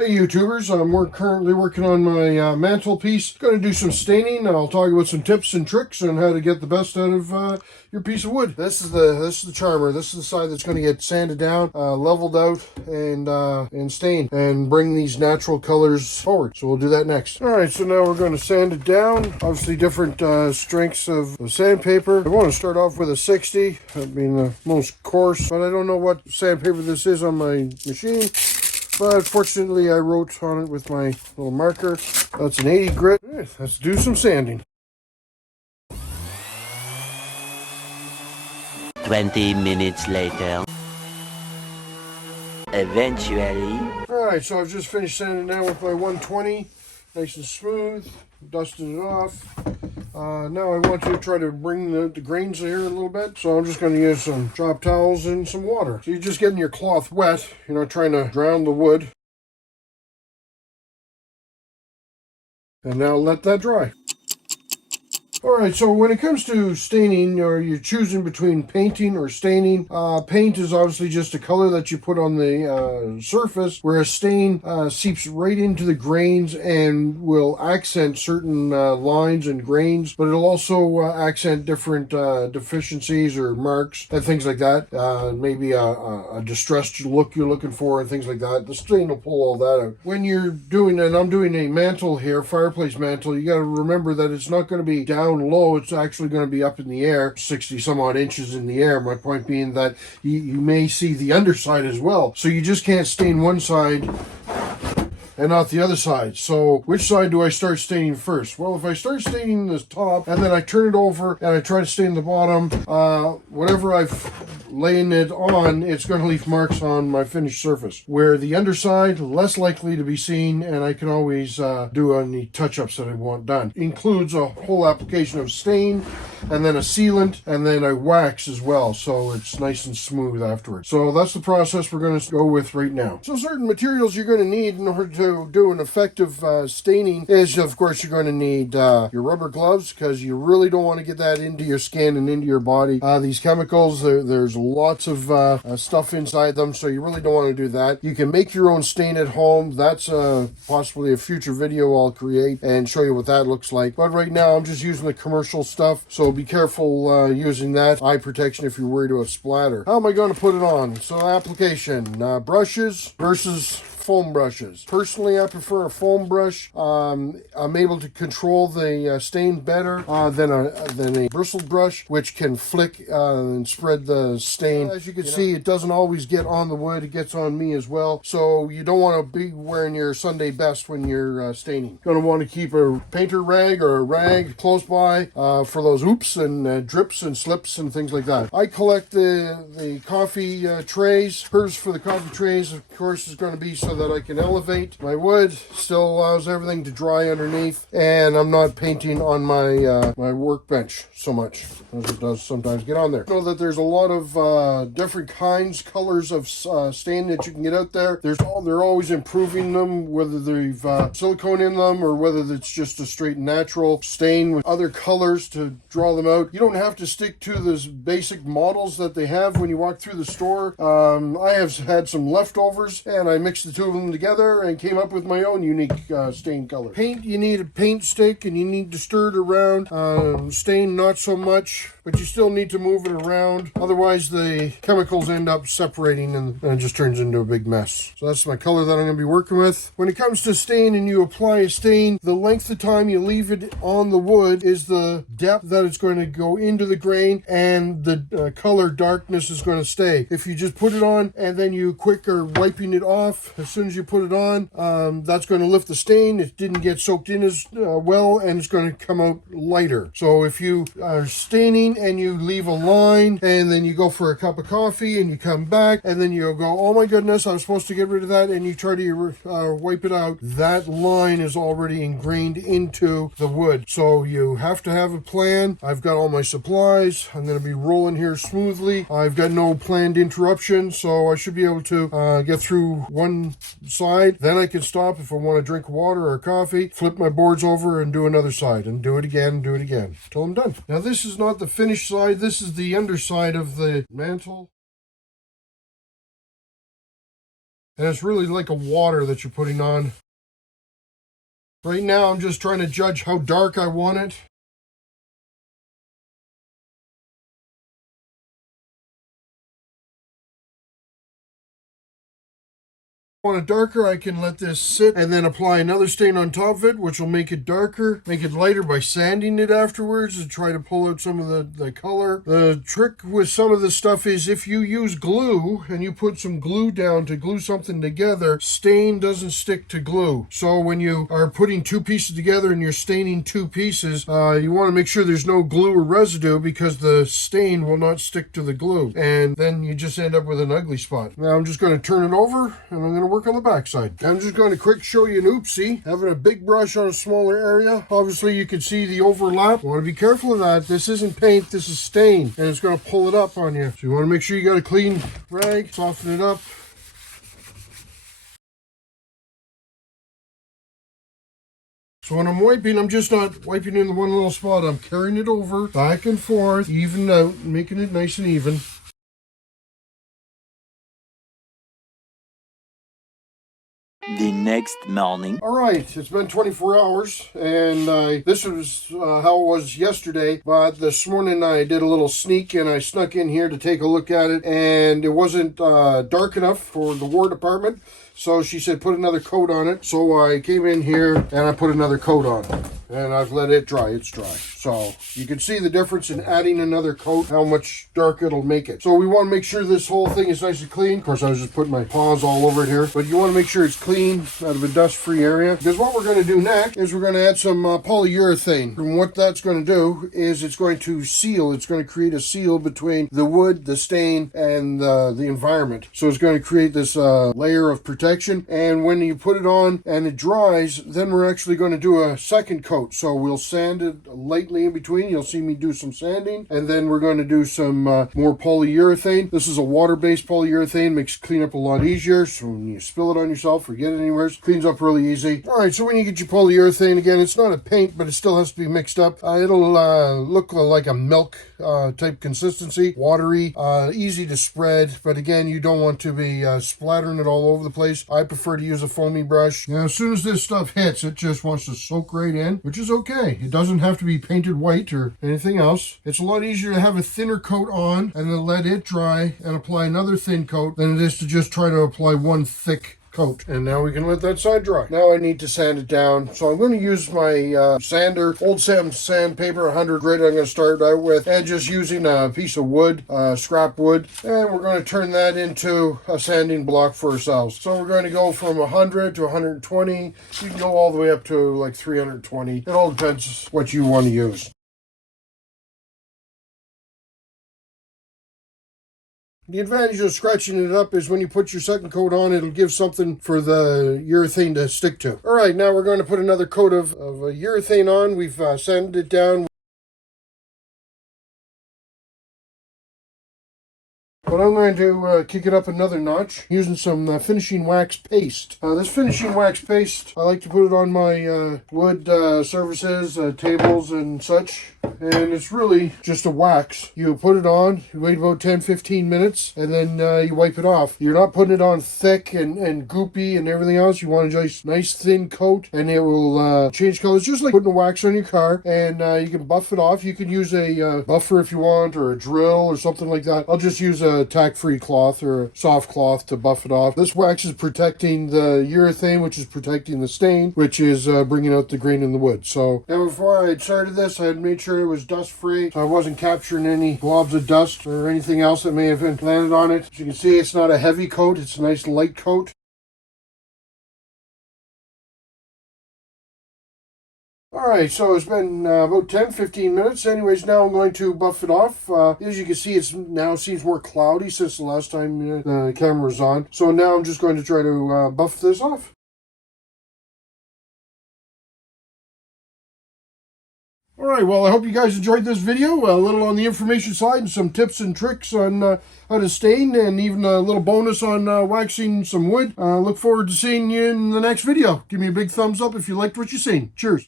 Hey YouTubers, we're currently working on my mantelpiece. Going to do some staining. I'll talk about some tips and tricks on how to get the best out of your piece of wood. This is the charmer. This is the side that's going to get sanded down, leveled out, and stained, and bring these natural colors forward. So we'll do that next. All right, so now we're going to sand it down. Obviously, different strengths of sandpaper. I want to start off with a 60, that being the most coarse, but I don't know what sandpaper this is on my machine. But fortunately, I wrote on it with my little marker. That's an 80 grit. All right, let's do some sanding. 20 minutes later. Eventually. Alright, so I've just finished sanding down with my 120. Nice and smooth. Dusted it off. Now I want to try to bring the grains here a little bit. So I'm just going to use some drop towels and some water. So you're just getting your cloth wet. You're not trying to drown the wood. And now let that dry. Alright, so when it comes to staining, or you're choosing between painting or staining, paint is obviously just a color that you put on the surface, whereas stain seeps right into the grains and will accent certain lines and grains, but it'll also accent different deficiencies or marks and things like that. Maybe a distressed look you're looking for and things like that. The stain will pull all that out. When you're doing, and I'm doing a mantle here, fireplace mantle, you got to remember that it's not going to be down low, it's actually going to be up in the air, 60 some odd inches in the air. My point being that you may see the underside as well. So you just can't stain one side and not the other side. So which side do I start staining first? Well, if I start staining the top and then I turn it over and I try to stain the bottom, whatever I've laying it on, it's going to leave marks on my finished surface. Where the underside, less likely to be seen, and I can always do any touch-ups that I want done. Includes a whole application of stain, and then a sealant, and then a wax as well, so it's nice and smooth afterwards. So that's the process we're going to go with right now. So certain materials you're going to need in order to do an effective staining is, of course, you're going to need your rubber gloves, because you really don't want to get that into your skin and into your body. These chemicals, there's lots of stuff inside them, so you really don't want to do that. You can make your own stain at home. That's possibly a future video I'll create and show you what that looks like. But right now I'm just using the commercial stuff, so be careful using that. Eye protection if you're worried about splatter. How am I going to put it on? So application, brushes versus foam brushes. Personally, I prefer a foam brush. I'm able to control the stain better than a bristled brush, which can flick and spread the stain. As you can see, it doesn't always get on the wood. It gets on me as well. So you don't want to be wearing your Sunday best when you're staining. You're going to want to keep a painter rag or a rag close by for those oops and drips and slips and things like that. I collect the coffee trays. Hers for the coffee trays, of course, is going to be so that I can elevate my wood, still allows everything to dry underneath, and I'm not painting on my my workbench so much as it does sometimes get on there. Know that there's a lot of different colors of stain that you can get out there. They're always improving them, whether they've silicone in them or whether it's just a straight natural stain with other colors to draw them out. You don't have to stick to the basic models that they have when you walk through the store. I have had some leftovers and I mixed the two of them together and came up with my own unique stain color. Paint, you need a paint stick and you need to stir it around. Stain, not so much, but you still need to move it around. Otherwise, the chemicals end up separating and it just turns into a big mess. So that's my color that I'm going to be working with. When it comes to stain and you apply a stain, the length of time you leave it on the wood is the depth that it's going to go into the grain, and the color darkness is going to stay. If you just put it on and then you quick are wiping it off as soon as you put it on, that's going to lift the stain. It didn't get soaked in as well, and it's going to come out lighter. So if you are staining and you leave a line and then you go for a cup of coffee and you come back and then you'll go, oh my goodness, I was supposed to get rid of that, and you try to wipe it out, that line is already ingrained into the wood. So you have to have a plan. I've got all my supplies. I'm going to be rolling here smoothly. I've got no planned interruptions, so I should be able to get through one side. Then I can stop if I want to drink water or coffee, flip my boards over and do another side and do it again and do it again until I'm done. Now this is not the finished side. This is the underside of the mantle. And it's really like a water that you're putting on. Right now, I'm just trying to judge how dark I want it. Want it darker, I can let this sit and then apply another stain on top of it, which will make it darker, make it lighter by sanding it afterwards to try to pull out some of the color. The trick with some of this stuff is if you use glue and you put some glue down to glue something together, stain doesn't stick to glue. So when you are putting two pieces together and you're staining two pieces, you want to make sure there's no glue or residue because the stain will not stick to the glue. And then you just end up with an ugly spot. Now I'm just going to turn it over and I'm going to work on the back side. I'm just going to quick show you an oopsie. Having a big brush on a smaller area. Obviously you can see the overlap. You want to be careful of that. This isn't paint, this is stain, and it's going to pull it up on you. So you want to make sure you got a clean rag, soften it up. So when I'm wiping, I'm just not wiping in the one little spot. I'm carrying it over, back and forth, even out, making it nice and even. The next morning. All right, it's been 24 hours, and this was how it was yesterday, but this morning I did a little sneak, and I snuck in here to take a look at it, and it wasn't dark enough for the War Department, so she said put another coat on it. So I came in here, and I put another coat on it, and I've let it dry. It's dry. So you can see the difference in adding another coat, how much darker it'll make it. So we want to make sure this whole thing is nice and clean. Of course, I was just putting my paws all over it here, but you want to make sure it's clean, out of a dust-free area. Because what we're going to do next is we're going to add some polyurethane. And what that's going to do is it's going to seal. It's going to create a seal between the wood, the stain, and the environment. So it's going to create this layer of protection. And when you put it on and it dries, then we're actually going to do a second coat. So we'll sand it lightly in between. You'll see me do some sanding. And then we're going to do some more polyurethane. This is a water-based polyurethane. Makes cleanup a lot easier. So when you spill it on yourself or get it anywhere, it cleans up really easy. All right, so when you get your polyurethane, again, it's not a paint, but it still has to be mixed up. It'll look like a milk type consistency, watery, easy to spread. But again, you don't want to be splattering it all over the place. I prefer to use a foamy brush. Now, as soon as this stuff hits, it just wants to soak right in, which is okay. It doesn't have to be painted white or anything else. It's a lot easier to have a thinner coat on and then let it dry and apply another thin coat than it is to just try to apply one thick coat. And now we can let that side dry. Now I need to sand it down. So I'm going to use my sander, Old Sam sandpaper 100 grit. I'm going to start out with, and just using a piece of wood, scrap wood, and we're going to turn that into a sanding block for ourselves. So we're going to go from 100 to 120. You can go all the way up to like 320. It all depends what you want to use. The advantage of scratching it up is when you put your second coat on, it'll give something for the urethane to stick to. All right, now we're going to put another coat of urethane on. We've sanded it down. But I'm going to kick it up another notch using some finishing wax paste. This finishing wax paste, I like to put it on my wood surfaces, tables and such. And it's really just a wax. You put it on, you wait about 10-15 minutes, and then you wipe it off. You're not putting it on thick and goopy and everything else. You want a nice thin coat, and it will change colors, just like putting a wax on your car. And you can buff it off. You can use a buffer if you want, or a drill or something like that. I'll just use a tack-free cloth or a soft cloth to buff it off. This wax is protecting the urethane, which is protecting the stain, which is bringing out the grain in the wood. So now before I had started this, I had made sure it was dust-free, so I wasn't capturing any globs of dust or anything else that may have been landed on it. As you can see, it's not a heavy coat, it's a nice light coat. Alright, so it's been about 10-15 minutes. Anyways, now I'm going to buff it off. As you can see, it now seems more cloudy since the last time the camera was on. So now I'm just going to try to buff this off. Alright, well, I hope you guys enjoyed this video. A little on the information side and some tips and tricks on how to stain, and even a little bonus on waxing some wood. Look forward to seeing you in the next video. Give me a big thumbs up if you liked what you've seen. Cheers.